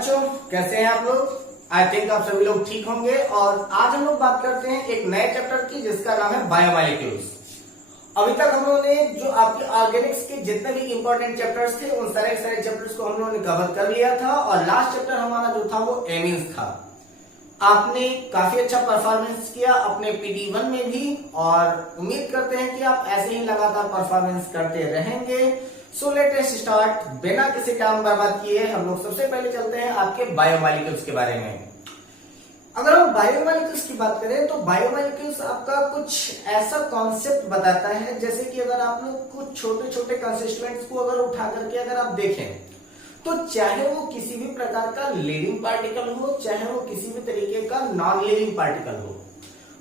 बच्चों, कैसे हैं आप लोग? आई थिंक आप सभी लोग ठीक होंगे। और आज हम लोग बात करते हैं एक नए चैप्टर की जिसका नाम है बायोमॉलिक्यूल्स। अभी तक हम लोगों ने जो आपके ऑर्गेनिक्स के जितने भी इंपॉर्टेंट चैप्टर्स थे उन सारे चैप्टर्स को हम लोगों ने कवर कर लिया था और लास्ट चैप्टर हमारा जो था वो एमीन्स था। आपने काफी अच्छा परफॉर्मेंस किया अपने PD1 में भी और उम्मीद करते हैं कि आप ऐसे ही लगातार परफॉर्मेंस करते रहेंगे। So let us start. बिना किसी टाइम बर्बाद किए हम लोग सबसे पहले चलते हैं आपके बायोमॉलिक्यूल्स के बारे में। अगर हम बायोमॉलिक्यूल्स की बात करें तो बायोमॉलिक्यूल्स आपका कुछ ऐसा कॉन्सेप्ट बताता है जैसे कि अगर आप लोग कुछ छोटे छोटे कंस्टिट्यूएंट्स को अगर उठा करके अगर आप देखें तो चाहे वो किसी भी प्रकार का लिविंग पार्टिकल हो, चाहे वो किसी भी तरीके का नॉन लिविंग पार्टिकल हो,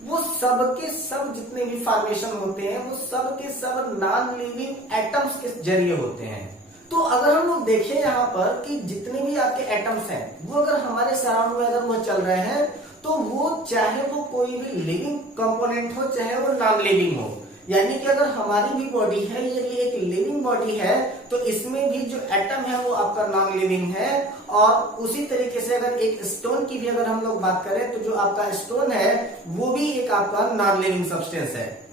वो सब के सब जितने भी फॉर्मेशन होते हैं वो सब के सब नॉन लिविंग एटम्स के जरिए होते हैं। तो अगर हम लोग देखें यहाँ पर कि जितने भी आपके एटम्स हैं वो अगर हमारे सराउंड में अगर वो चल रहे हैं तो वो चाहे वो कोई भी लिविंग कंपोनेंट हो चाहे वो नॉन लिविंग हो, यानी कि अगर हमारी भी बॉडी है ये भी एक लिविंग बॉडी है तो इसमें भी जो एटम है वो आपका नॉन लिविंग है। और उसी तरीके से अगर एक स्टोन की भी अगर हम लोग बात करें तो जो आपका स्टोन है वो भी एक आपका नॉन लिविंग सब्सटेंस है।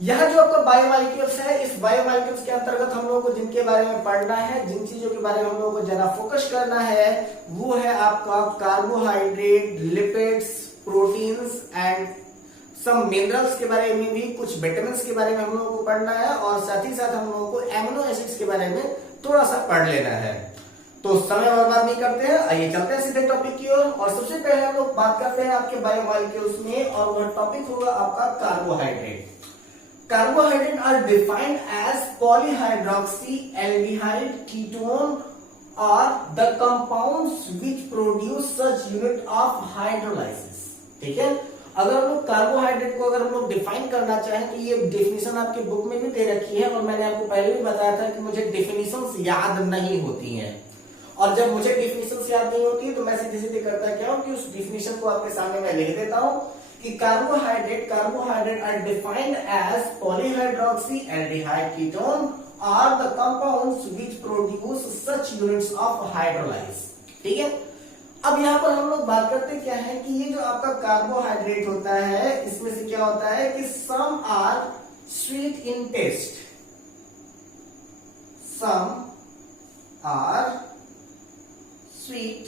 यह जो आपका बायोमॉलिक्यूल्स है, इस बायोमॉलिक्यूल्स के अंतर्गत हम लोगों को जिनके बारे में पढ़ना है, जिन चीजों के बारे में हम लोगों को ज्यादा फोकस करना है वो है आपका carbohydrate, lipids, proteins and some minerals के बारे में भी, कुछ विटामिन के बारे में हम लोगों को पढ़ना है और साथ ही साथ हम लोगों को एमिनो एसिड्स के बारे में थोड़ा सा पढ़ लेना है। तो समय बर्बाद नहीं करते हैं, आइए चलते हैं सीधे टॉपिक की ओर। और सबसे पहले हम लोग बात करते हैं आपके बायोमॉलिक्यूल्स में और वह टॉपिक होगा आपका carbohydrate. Carbohydrates are defined as polyhydroxy aldehyde ketone or the compounds which produce such unit of hydrolysis। ठीक है, अगर हम लोग कार्बोहाइड्रेट को अगर हम लोग डिफाइन करना चाहें तो ये डेफिनेशन आपके बुक में भी दे रखी है और मैंने आपको पहले भी बताया था कि मुझे डेफिनेशंस याद नहीं होती हैं और जब मुझे डेफिनेशंस याद नहीं होती तो मैं सीधे सीधे करता क्या हूं कि उस डेफिनेशन को आपके सामने मैं लिख देता हूं कि carbohydrate are defined as polyhydroxy aldehyde ketone are the compounds which produce such units of hydrolyse. ठीक है, अब यहाँ पर हम लोग बात करते क्या है कि ये जो आपका कार्बोहाइड्रेट होता है इसमें से क्या होता है कि some are sweet in taste, some are sweet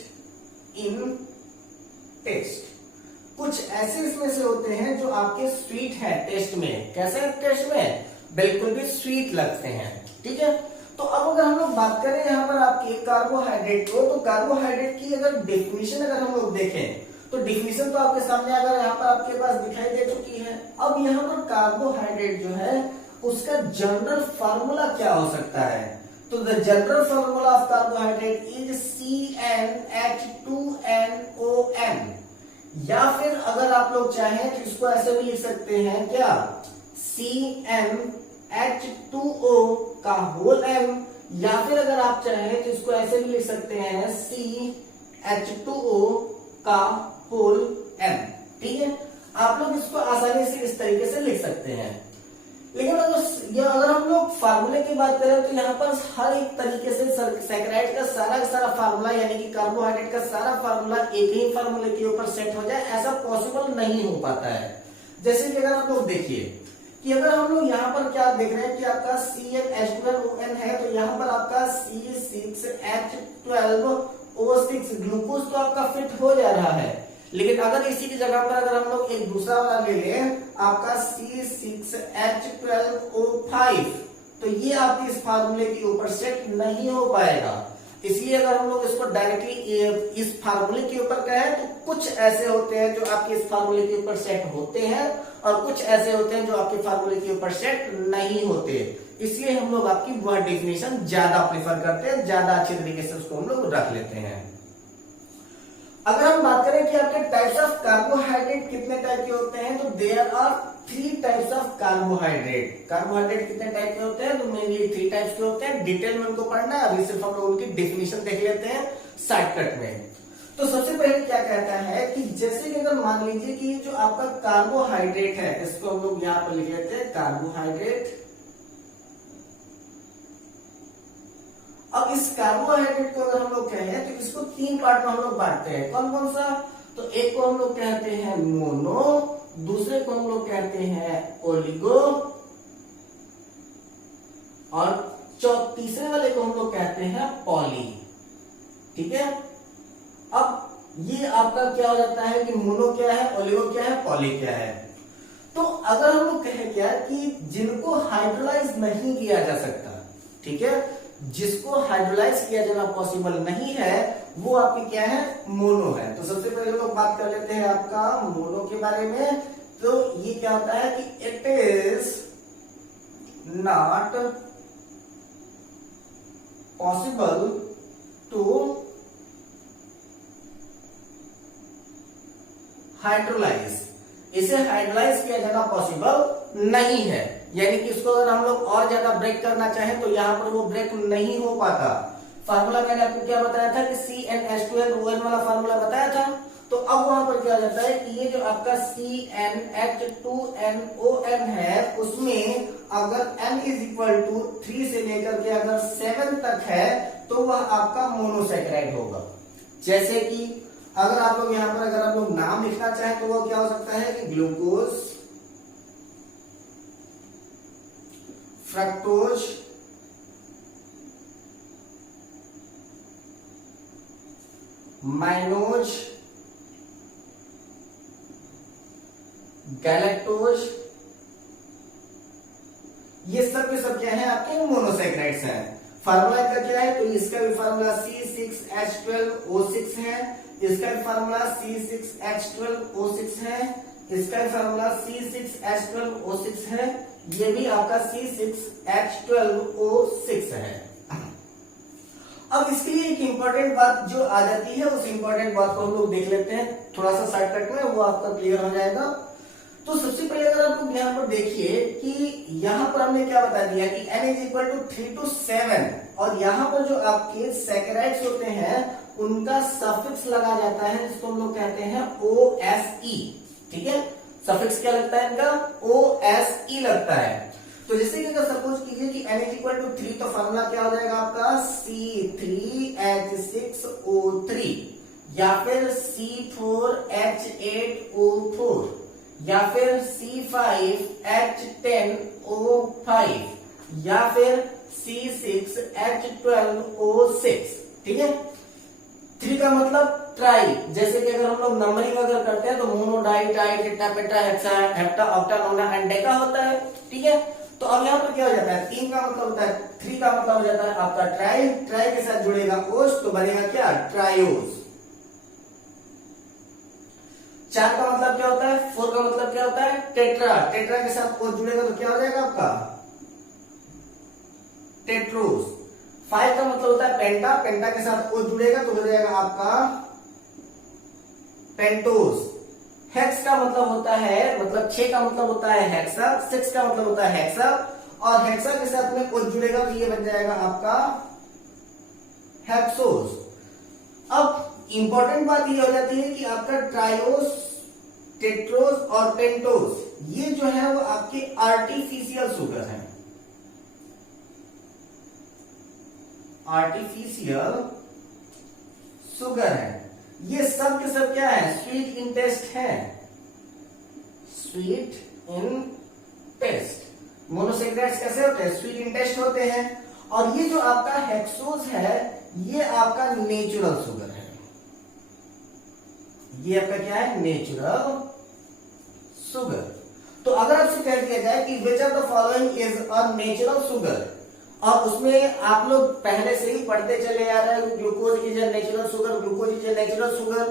in taste. कुछ ऐसे इसमें से होते हैं जो आपके स्वीट है टेस्ट में। कैसे टेस्ट में? बिल्कुल भी स्वीट लगते हैं। ठीक है, तो अब अगर हम लोग बात करें यहाँ पर आपके कार्बोहाइड्रेट को, तो कार्बोहाइड्रेट की अगर डेफिनेशन अगर हम लोग देखें तो डेफिनेशन तो आपके सामने अगर यहाँ पर आपके पास दिखाई दे चुकी है। अब यहाँ पर कार्बोहाइड्रेट जो है उसका जनरल फार्मूला क्या हो सकता है? तो the general formula of carbohydrate is CnH2nOn, या फिर अगर आप लोग चाहें तो इसको ऐसे भी लिख सकते हैं क्या, CnH2O का होल m, या फिर अगर आप चाहें तो इसको ऐसे भी लिख सकते हैं CH2O का होल m। ठीक है, आप लोग इसको आसानी से इस तरीके से लिख सकते हैं। लेकिन अगर हम लोग फार्मूले की बात करें तो यहाँ पर हर एक तरीके से सैकराइड का सारा फार्मूला यानी कि कार्बोहाइड्रेट का सारा फार्मूला एक ही फार्मूले के ऊपर सेट हो जाए ऐसा पॉसिबल नहीं हो पाता है। जैसे कि अगर आप लोग देखिए कि अगर हम लोग यहाँ पर क्या देख रहे हैं कि आपका CnH2nOn है तो यहाँ पर आपका C6H12O6 ग्लूकोज तो आपका फिट हो जा रहा है। लेकिन अगर इसी की जगह पर अगर हम लोग एक दूसरा वाला ले लें आपका C6H12O5 तो ये आपके इस फार्मूले के ऊपर सेट नहीं हो पाएगा। इसलिए अगर हम लोग इसको डायरेक्टली इस फार्मूले के ऊपर कहें तो कुछ ऐसे होते हैं जो आपके इस फार्मूले के ऊपर सेट होते हैं और कुछ ऐसे होते हैं जो आपके फार्मूले के ऊपर सेट नहीं होते। इसलिए हम लोग आपकी वह डेफिनेशन ज्यादा प्रेफर करते हैं, ज्यादा अच्छे तरीके से उसको हम लोग रख लेते हैं। अगर हम बात करें कि आपके टाइप्स ऑफ कार्बोहाइड्रेट कितने टाइप के होते हैं तो there are 3 types of carbohydrate. Carbohydrate कितने टाइप के होते हैं तो मेनली 3 टाइप्स के होते हैं। डिटेल में उनको पढ़ना है, अभी सिर्फ हम लोग उनकी डेफिनेशन देख लेते हैं शॉर्टकट में। तो सबसे पहले क्या कहता है कि जैसे कि अगर मान लीजिए कि जो आपका कार्बोहाइड्रेट है इसको हम लोग यहाँ पर लिख लेते हैं कार्बोहाइड्रेट। अब इस कार्बोहाइड्रेट को अगर हम लोग कहें तो इसको 3 पार्ट में हम लोग बांटते हैं। कौन कौन सा? तो एक को हम लोग कहते हैं मोनो, दूसरे को हम लोग कहते हैं ओलिगो, और तीसरे वाले को हम लोग कहते हैं पॉली। ठीक है, अब ये आपका क्या हो जाता है कि मोनो क्या है, ओलिगो क्या है, पॉली क्या है। तो अगर हम लोग कहें क्या कि जिनको हाइड्रोलाइज नहीं किया जा सकता, ठीक है, जिसको हाइड्रोलाइज किया जाना पॉसिबल नहीं है, वो आपकी क्या है, मोनो है। तो सबसे पहले लोग बात कर लेते हैं आपका मोनो के बारे में। तो ये क्या होता है कि it is not possible to hydrolyse, इसे हाइड्रोलाइज किया जाना पॉसिबल नहीं है। यानी कि इसको अगर हम लोग और ज्यादा ब्रेक करना चाहें तो यहां पर वो ब्रेक नहीं हो पाता। फार्मूला मैंने आपको क्या बताया था कि CnH2nOn वाला फार्मूला बताया था। तो अब वहां पर क्या हो जाता है कि ये जो आपका CnH2nOn है, उसमें अगर n इज इक्वल टू 3 से लेकर के अगर 7 तक है तो वह आपका मोनोसैकेराइड होगा। जैसे कि अगर आप लोग यहां पर अगर आप लोग नाम लिखना चाहें तो वो क्या हो सकता है कि ग्लूकोज, फ्रक्टोज, माइनोज, गैलेक्टोज, ये सब के सब क्या है आपके मोनोसैकेराइड्स हैं। फार्मूला का क्या है, तो इसका भी फार्मूला C6H12O6 है, इसका भी फार्मूला C6H12O6 है, इसका भी फार्मूला C6H12O6 है, ये भी आपका C6H12O6 है। अब इसके लिए एक इंपॉर्टेंट बात जो आ जाती है, उस इंपॉर्टेंट बात को हम लोग देख लेते हैं थोड़ा सा शॉर्टकट में, वो आपका क्लियर हो जाएगा। तो सबसे पहले अगर आप लोग यहाँ पर देखिए कि यहाँ पर हमने क्या बता दिया कि n is equal to 3 to 7, और यहाँ पर जो आपके सैकेराइड्स होते हैं उनका सफिक्स लगा जाता है, जिसको हम लोग कहते हैं OSE। ठीक है, सफिक्स क्या लगता है इनका, OSE लगता है। तो जैसे कि अगर सपोज कीजिए कि n इज इक्वल टू 3, तो फार्मूला क्या हो जाएगा आपका C3H6O3, या फिर C4H8O4, या फिर C5H10O5, या फिर C6H12O6। ठीक है, 3 का मतलब ट्राई, जैसे कि अगर हम लोग नंबरिंग अगर करते हैं तो मोनो, डाई, टाई, टेट्रा, पेट्रा, hexa, hepta, octa, nona and deca होता है। ठीक है, तो अब यहाँ पर क्या हो जाता है, 3 का मतलब होता है, 3 का मतलब हो जाता है आपका ट्राई, ट्राई के साथ जुड़ेगा ओस तो बनेगा क्या, ट्रायोस। 4 का मतलब क्या होता है, 4 का मतलब क्या होता है, टेट्रा, टेट्रा के साथ ओस जुड़ेगा तो क्या हो जाएगा आपका, टेट्रोस। 5 का मतलब होता है पेंटा, पेंटा के साथ ओस जुड़ेगा तो हो जाएगा आपका पेंटोस। हेक्स का मतलब होता है, मतलब 6 का मतलब होता है हेक्सा, 6 का मतलब होता है हेक्सा, और हेक्सा के साथ में ओस जुड़ेगा तो ये बन जाएगा आपका हेक्सोस। अब इंपॉर्टेंट बात ये हो जाती है कि आपका ट्रायोस, टेट्रोस और पेंटोस ये जो है वो आपके आर्टिफिशियल शुगर है, आर्टिफिशियल शुगर है। ये सब के सब क्या है, स्वीट इन टेस्ट है, स्वीट इन टेस्ट। मोनोसैकेराइड्स कैसे होते हैं, स्वीट इन टेस्ट होते हैं। और ये जो आपका हेक्सोस है ये आपका नेचुरल शुगर है, ये आपका क्या है, नेचुरल शुगर। तो अगर आपसे कह दिया जाए कि which of the following is a natural sugar, और उसमें आप लोग पहले से ही पढ़ते चले आ रहे हैं glucose is a natural sugar, glucose is a natural sugar,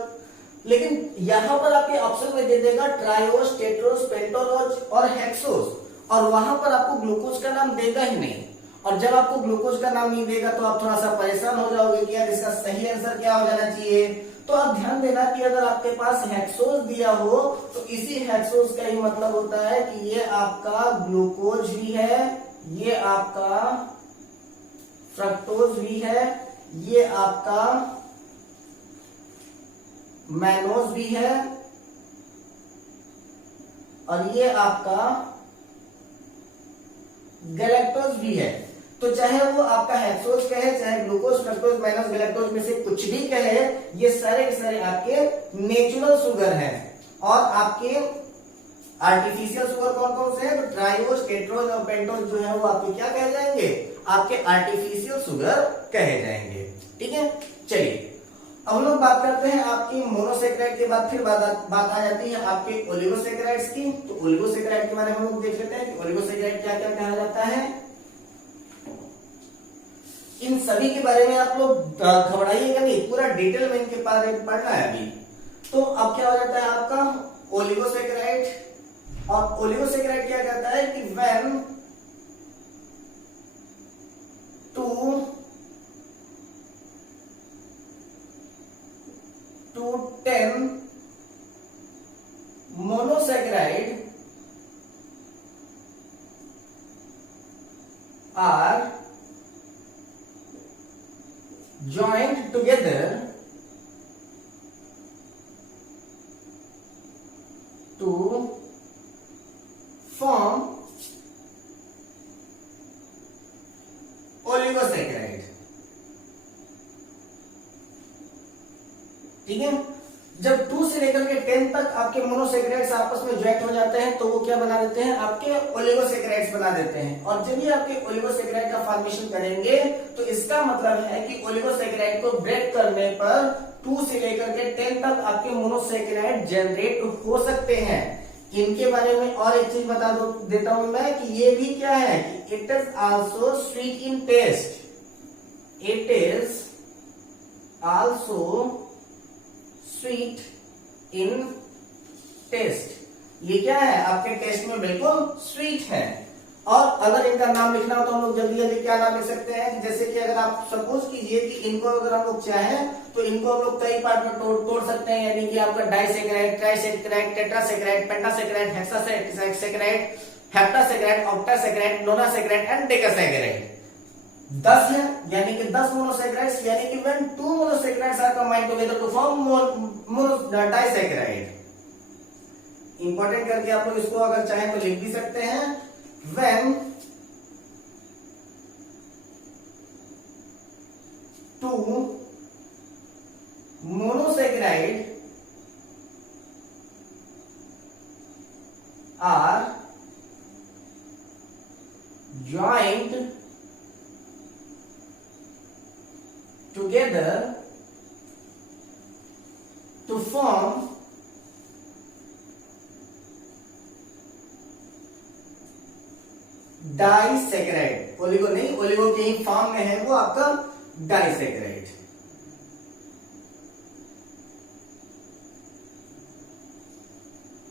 लेकिन यहां पर आपके ऑप्शन में दे देगा ट्रायोस, टेट्रोस, पेंटोस और हेक्सोस, और वहां पर आपको ग्लूकोज का नाम देगा ही नहीं। और जब आपको ग्लूकोज का नाम नहीं देगा तो आप थोड़ा सा परेशान हो जाओगे कि यार इसका सही आंसर क्या हो जाना चाहिए। तो आप ध्यान देना कि अगर आपके पास हेक्सोस दिया हो तो इसी हेक्सोस का ही मतलब होता है कि ये आपका ग्लूकोज भी है, ये आपका फ्रक्टोज भी है, ये आपका मैनोज भी है, और ये आपका गैलेक्टोज भी है। तो तो चाहे वो आपका हेक्सोज कहे, चाहे ग्लूकोज, फ्रक्टोज, माइनस गैलेक्टोज में से कुछ भी कहे, ये सारे के सारे आपके नेचुरल शुगर हैं। और आपके आर्टिफिशियल शुगर कौन कौन से हैं? तो ट्राइओज, टेट्रोज और पेंटोज जो है वो आपके क्या कहे जाएंगे? आपके आर्टिफिशियल शुगर कहे जाएंगे। ठीक है, चलिए अब हम लोग बात करते हैं आपकी मोनोसेक्राइड के बाद फिर बात आ जाती है आपके ओलिगोसेक्राइड्स की। तो ओलिगोसेक्राइड के बारे में हम लोग देख लेते हैं कि ओलिगोसेक्राइड क्या क्या कहा जाता है। इन सभी के बारे में आप लोग घबराइएगा नहीं, पूरा डिटेल में इनके बारे में पढ़ना है अभी। तो अब क्या हो जाता है आपका ओलिगोसेक्राइड। और ओलिगोसेक्राइड क्या कहता है कि when 2 to 10 monosaccharide are joined together to form oligosaccharide. ठीक है, जब 2 से लेकर के 10 तक आपके मोनोसेक्राइड्स आपस में ज्वाइंट हो जाते हैं तो वो क्या बना देते हैं? आपके ओलिगोसेक्राइड्स बना देते हैं। और जब ये आपके ओलिगोसेक्राइड का फॉर्मेशन करेंगे तो इसका मतलब है कि ओलिगोसेक्राइड को ब्रेक करने पर 2 से लेकर के 10 तक आपके मोनोसेक्राइड जनरेट हो सकते हैं। इनके बारे में और एक चीज बता देता हूं मैं कि ये भी क्या है कि it is also sweet in taste. It is also sweet in taste. ये क्या है? आपके टेस्ट में बिल्कुल स्वीट है। और अगर इनका नाम लिखना हो तो हम लोग जल्दी जल्दी क्या नाम लिख सकते हैं? जैसे कि अगर आप सपोज कीजिए कि इनको अगर हम लोग चाहें तो इनको हम लोग कई पार्ट में तोड़ सकते हैं, यानी कि आपका डाइसेक्राइड, ट्राइसेक्राइड, टेट्रासेक्राइड, पेंटासेक्राइड, हेक्सासेक्राइड, हेप्टासेक्राइड, ऑक्टासेक्राइड, नोनासेक्राइड एंड डेकासेक्राइड। 10 है, यानी कि 10 मोनोसेक्राइड्स, यानी कि when 2 monosaccharides are combined together to form disaccharide. Important करके आप लोग इसको अगर चाहें तो लिख भी सकते हैं। When 2 monosaccharide are joined together to form disaccharide. Oligo नहीं, ओलिगो के ही फॉर्म में है वो आपका डाइसेक्राइड।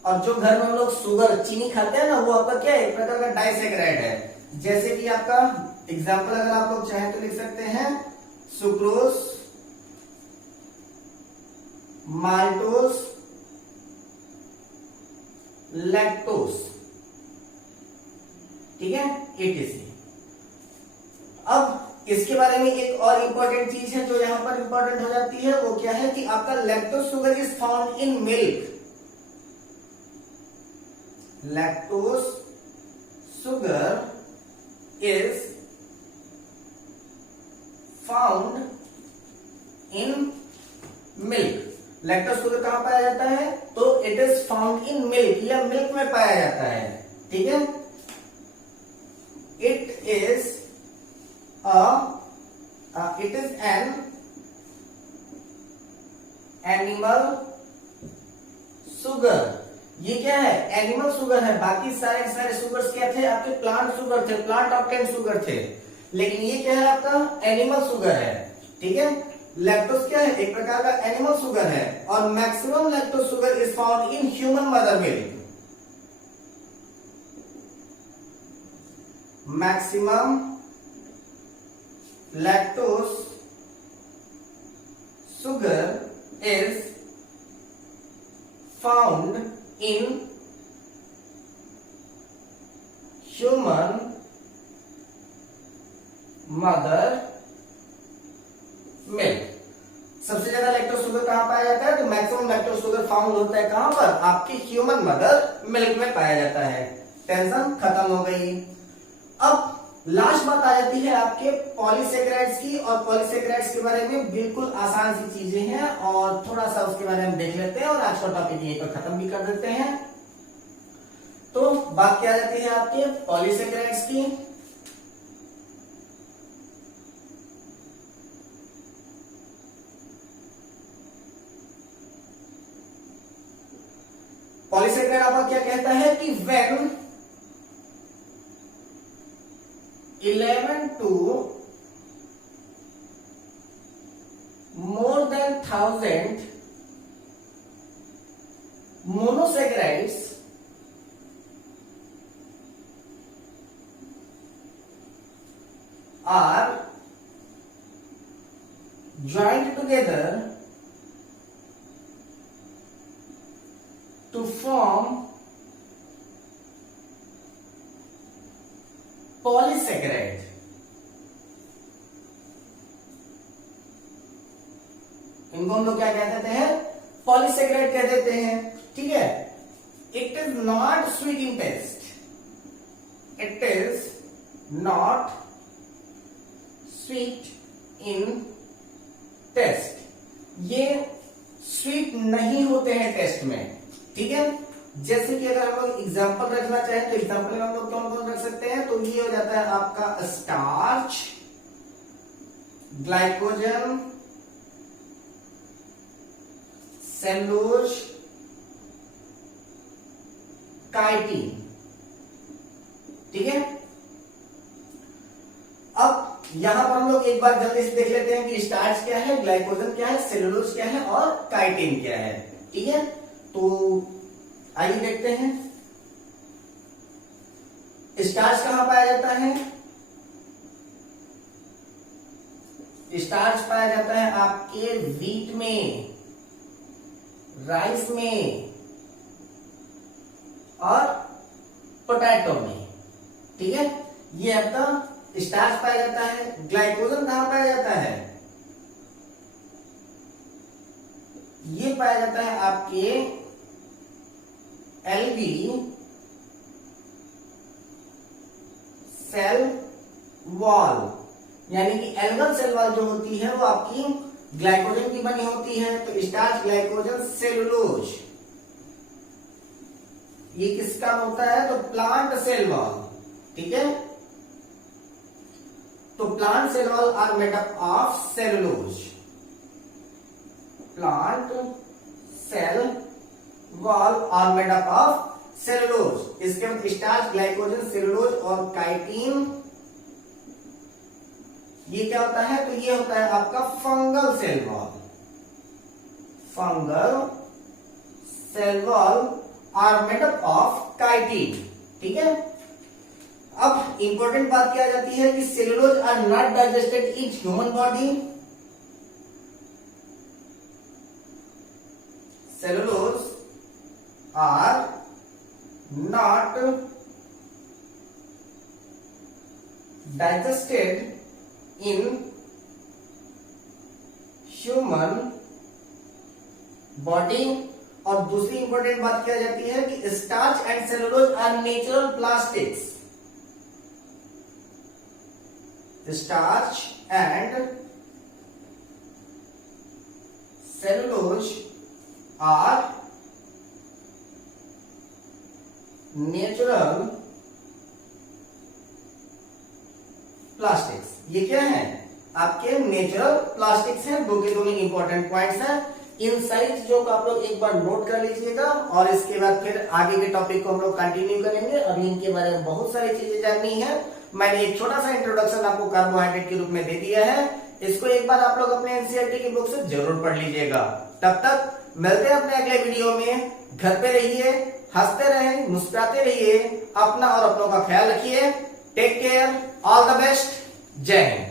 और जो घर में हम लोग शुगर, चीनी खाते हैं ना, वो आपका क्या है? एक प्रकार का डाइसेक्राइड है। जैसे कि आपका एग्जाम्पल अगर आप लोग चाहें तो लिख सकते हैं सुक्रोज, माल्टोज, लैक्टोज। ठीक है, etc। अब इसके बारे में एक और इंपॉर्टेंट चीज है जो यहां पर इंपॉर्टेंट हो जाती है, वो क्या है कि आपका lactose sugar is found in milk. Lactose sugar is found in milk. Lactose sugar कहां पाया जाता है? तो it is found in milk, या मिल्क में पाया जाता है। ठीक है, it is an animal sugar। ये क्या है? एनिमल शुगर है। बाकी सारे शुगर्स क्या थे? आपके प्लांट शुगर थे, प्लांट ऑब्टेन्ड शुगर थे। लेकिन ये क्या है? आपका एनिमल शुगर है। ठीक है, लैक्टोज क्या है? एक प्रकार का एनिमल शुगर है। और maximum lactose sugar is found in human mother milk. maximum lactose sugar is found in human mother milk। सबसे ज्यादा लैक्टोज शुगर कहां पाया जाता है? तो मैक्सिमम लैक्टोज शुगर फाउंड होता है कहां पर? आपकी ह्यूमन मदर मिल्क में पाया जाता है। टेंशन खत्म हो गई। अब लास्ट बात आ जाती है आपके पॉलीसेकेराइड्स की, और पॉलीसेकेराइड्स के बारे में बिल्कुल आसान सी चीजें हैं और थोड़ा सा उसके बारे में देख लेते हैं और आज का टॉपिक यहीं पर खत्म भी कर देते हैं। तो बात क्या आ जाती है आपके पॉलीसेकेराइड्स की। पॉलीसेकेराइड आपका क्या कहता है कि when 11 to more than 1000 monosaccharides are joined together to form polysaccharide. इनको हम लोग क्या कह देते हैं? पॉलीसेकेराइड कह देते हैं। ठीक है, it is not sweet in taste, it is not sweet in taste. ये स्वीट नहीं होते हैं टेस्ट में। ठीक है, जैसे कि अगर हम लोग एग्जाम्पल रखना चाहें तो एग्जाम्पल में हम लोग कौन कौन रख सकते हैं? तो ये हो जाता है आपका स्टार्च, ग्लाइकोजन, सेलुलोज, काइटिन। ठीक है, अब यहां पर हम लोग एक बार जल्दी से देख लेते हैं कि स्टार्च क्या है, ग्लाइकोजन क्या है, सेलुलोज क्या है और काइटिन क्या है। ठीक है, तो आइए देखते हैं स्टार्च कहां पाया जाता है। स्टार्च पाया जाता है आपके व्हीट में, राइस में और पोटैटो में। ठीक है, ये आपका स्टार्च पाया जाता है। ग्लाइकोजन कहां पाया जाता है? ये पाया जाता है आपके एल्गी सेल वॉल, यानी कि एल्गल सेल वॉल जो होती है वो आपकी ग्लाइकोजन की बनी होती है। तो स्टार्च, ग्लाइकोजन, सेलुलोज, ये किसका होता है? तो प्लांट सेल वॉल। ठीक है, तो plant cell wall are made up of cellulose. Plant cell wall are made up of cellulose. इसके बाद स्टार्च, ग्लाइकोजन, सेलुलोज और काइटिन, ये क्या होता है? तो ये होता है आपका fungal cell wall. Fungal cell wall are made up of chitin. ठीक है, अब इंपॉर्टेंट बात क्या आ जाती है कि cellulose are not digested in human body. Cellulose are not digested in human body। और दूसरी इंपॉर्टेंट बात क्या जाती है कि starch and cellulose are natural plastics. Starch and cellulose are natural plastics. ये क्या है? आपके नेचुरल प्लास्टिक्स हैं। दो के दोनों इंपॉर्टेंट पॉइंट्स हैं। इन सारी चीजों को आप लोग एक बार नोट कर लीजिएगा और इसके बाद फिर आगे के टॉपिक को हम लोग कंटिन्यू करेंगे। अभी इनके बारे में बहुत सारी चीजें जाननी है। मैंने एक छोटा सा इंट्रोडक्शन आपको कार्बोहाइड्रेट के रूप में दे दिया है। इसको एक बार आप लोग अपने एनसीईआरटी की बुक से जरूर पढ़ लीजिएगा। तब तक मिलते हैं अपने अगले वीडियो में। घर पे रहिए, हंसते रहें, मुस्कुराते रहिए, अपना और अपनों का ख्याल रखिए। Take care, all the best, जय हिंद।